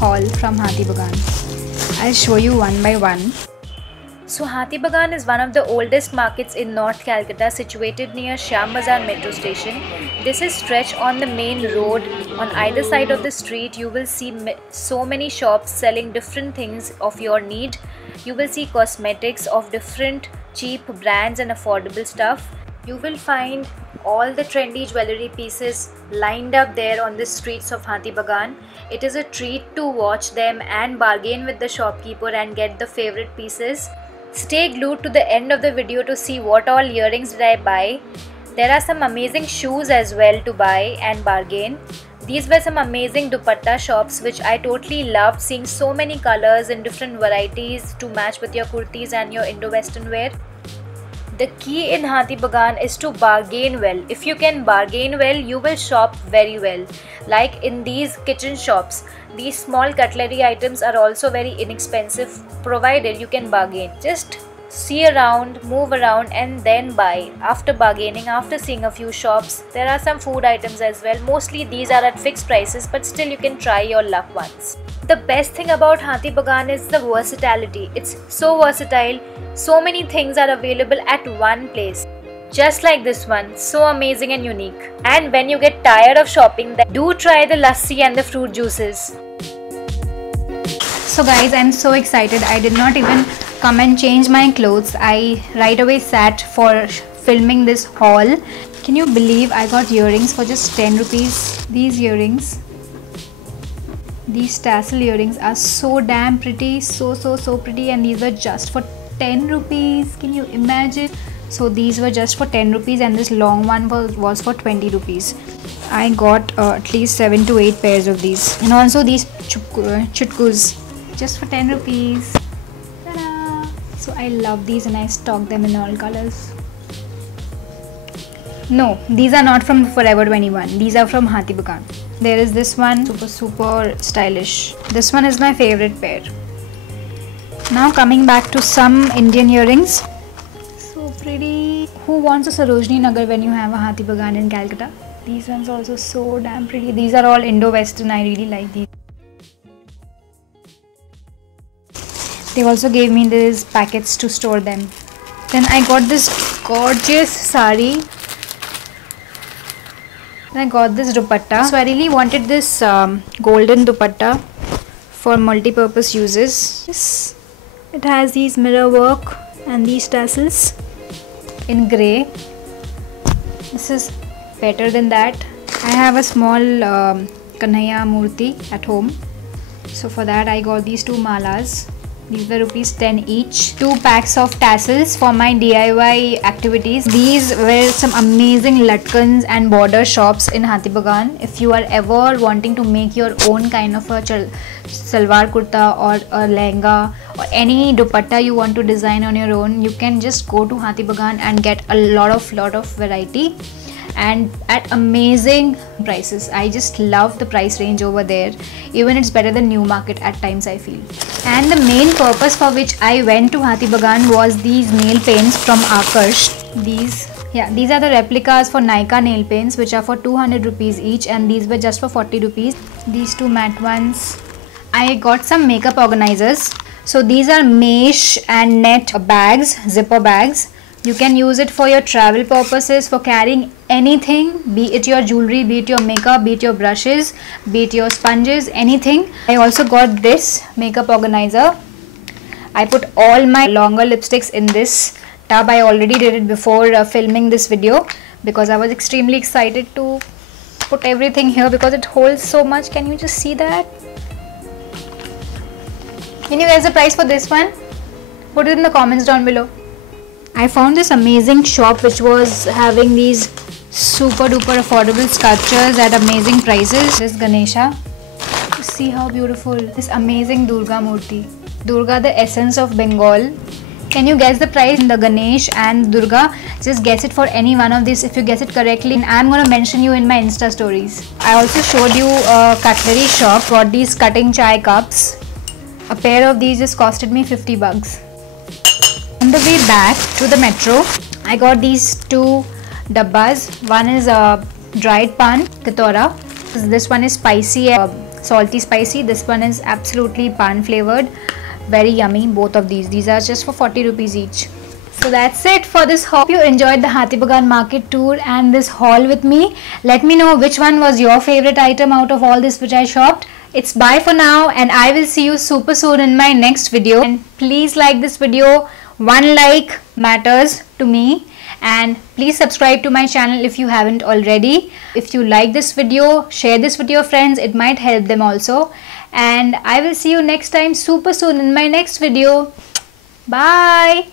haul from Hathi Bagan. I'll show you one by one. So Hathi Bagan is one of the oldest markets in North Calcutta, situated near Shyam Bazar metro station. This is stretched on the main road. On either side of the street you will see so many shops selling different things of your need. You will see cosmetics of different cheap brands and affordable stuff. You will find all the trendy jewelry pieces lined up there on the streets of Hathi Bagan. It is a treat to watch them and bargain with the shopkeeper and get the favorite pieces. Stay glued to the end of the video to see what all earrings did I buy. There are some amazing shoes as well to buy and bargain. These were some amazing dupatta shops which I totally loved, seeing so many colors and different varieties to match with your kurtis and your Indo-Western wear. The key in Hathi Bagan is to bargain well. If you can bargain well, you will shop very well. Like in these kitchen shops, these small cutlery items are also very inexpensive provided you can bargain. Just see around, move around and then buy. After bargaining, after seeing a few shops, there are some food items as well. Mostly these are at fixed prices, but still you can try your luck once. The best thing about Hathi Bagan is the versatility. It's so versatile. So many things are available at one place. Just like this one, so amazing and unique. And when you get tired of shopping, then do try the lassi and the fruit juices. So guys, I'm so excited. I did not even come and change my clothes. I right away sat for filming this haul. Can you believe I got earrings for just 10 rupees? These earrings, these tassel earrings are so damn pretty, so pretty, and these were just for 10 rupees. Can you imagine? So these were just for 10 rupees and this long one was for 20 rupees. I got at least 7 to 8 pairs of these, and also these chutkus just for 10 rupees. Ta-da! So I love these and I stock them in all colors. No, these are not from Forever 21. These are from Hathi Bagan. There is this one, super stylish. This one is my favorite pair. Now coming back to some Indian earrings. So pretty. Who wants a Sarojini Nagar when you have a Hathi Bagan in Calcutta? These ones also so damn pretty. These are all Indo-Western. I really like these. They also gave me these packets to store them. Then I got this gorgeous sari. Then I got this dupatta. So I really wanted this golden dupatta for multi-purpose uses. It has these mirror work and these tassels in grey. This is better than that. I have a small Kanhaiya Murti at home. So for that I got these two malas. These were rupees 10 each. 2 packs of tassels for my DIY activities. These were some amazing latkans and border shops in Hathi Bagan. If you are ever wanting to make your own kind of a salwar kurta or a lehenga or any dupatta you want to design on your own, you can just go to Hathi Bagan and get a lot of variety and at amazing prices. I just love the price range over there. Even it's better than New Market at times, I feel. And the main purpose for which I went to Hathi Bagan was these nail paints from Akarsh. These are the replicas for Nykaa nail paints, which are for 200 rupees each, and these were just for 40 rupees. These two matte ones. I got some makeup organizers. So these are mesh and net bags, zipper bags. You can use it for your travel purposes, for carrying anything, be it your jewelry, be it your makeup, be it your brushes, be it your sponges, anything. I also got this makeup organizer. I put all my longer lipsticks in this tub. I already did it before filming this video because I was extremely excited to put everything here because it holds so much. Can you just see that? Can you guess the price for this one? Put it in the comments down below. I found this amazing shop which was having these super duper affordable sculptures at amazing prices. This Ganesha, see how beautiful. This amazing Durga Murti. Durga, the essence of Bengal. Can you guess the price in the Ganesh and Durga? Just guess it for any one of these. If you guess it correctly, I'm going to mention you in my Insta stories. I also showed you a cutlery shop. Got these cutting chai cups. A pair of these just costed me 50 bucks. On the way back to the metro, I got these two dabbas. One is a dried pan, katora. This one is spicy salty spicy. This one is absolutely pan flavored. Very yummy, both of these are just for 40 rupees each. So that's it for this haul. Hope you enjoyed the Hathibaghan market tour and this haul with me. Let me know which one was your favorite item out of all this which I shopped. It's bye for now, and I will see you super soon in my next video. And please like this video. One like matters to me. And please subscribe to my channel if you haven't already. If you like this video, share this with your friends. It might help them also. And I will see you next time super soon in my next video. Bye.